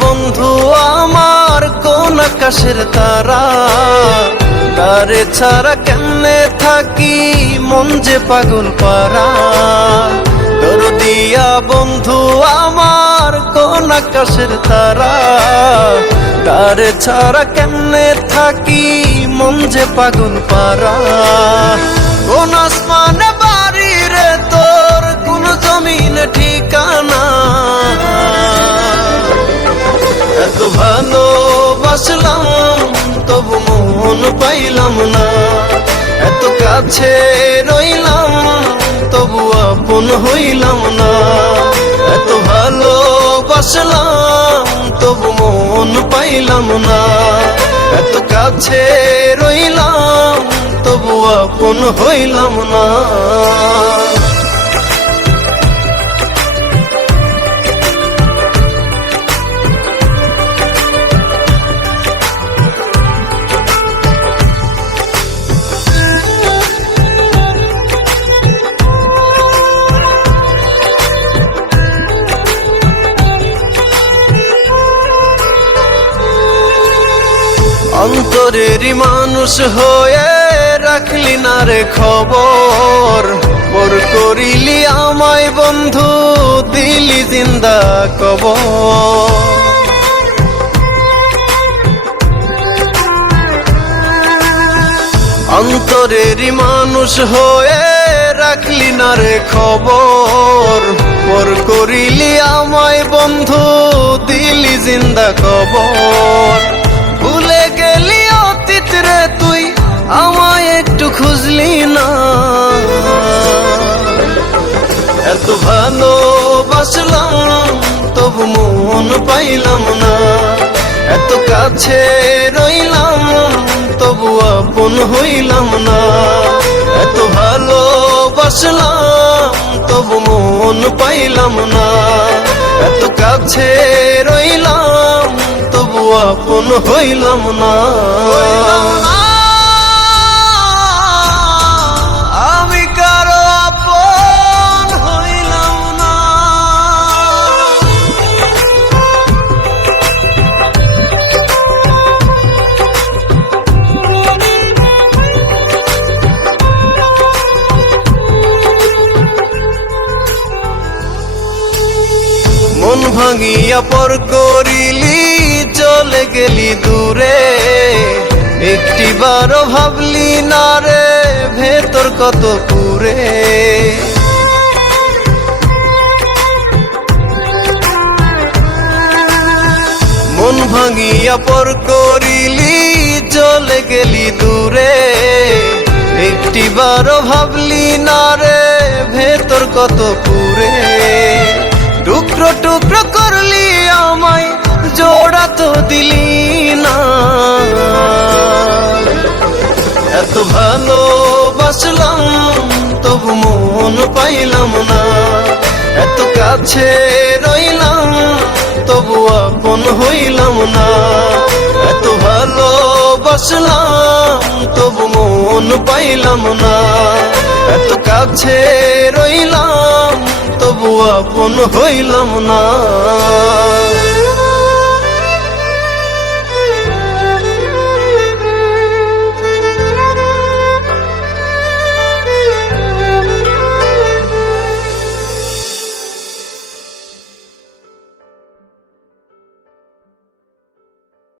বন্ধু, আমার কোন আকাশের তারা? তারে ছাড়া কেমনে থাকি? মন যে পাগল পারা। তোর দিয়া বন্ধু, আমার কোন আকাশের তারা? তারে ছাড়া কেমনে থাকি? মন যে পাগল পারা। কোন আসমানে কাছে রইলাম, তবু আপন হইলাম না। এত ভালো ভালোবাসলাম, তবু মন পাইলাম না। এত কাছে রইলাম, তবু আপন হইলাম না। অন্তরেরই মানুষ হয়ে রাখলি না রে খবর। পর করিলি আমায় বন্ধু, দিলি জিন্দা কবর। অন্তরেরই মানুষ হয়ে রাখলি না রে খবর। পর করিলি আমায় বন্ধু, দিলি জিন্দা কবর। ভালোবাসলাম তবু মন পাইলাম না। এত কাছে রইলাম, তবু আপন হইলাম না। এত ভালো ভালোবাসলাম, তবু মন পাইলাম না। এত কাছে রইলাম, তবু আপন হইলাম না। ভাঙিয়া পর করিলি, চলে গেলি দূরে। একটি বারো ভাবলি, না রে, ভেতর কত পুরে মন ভাঙিয়া পর করিলি, চলে গেলি দূরে। একটি বারো ভাবলি, না রে, ভেতর কত পুরে টুকরো জোড়া তো দিলি না। এত ভালো বাসলাম তবু মন পাইলাম না। এত কাছে রইলাম, তবু আপন হইলাম না। এত ভালো বাসলাম তবু মন পাইলাম না। এত কাছে রইলাম, তবু আপন হইলাম না।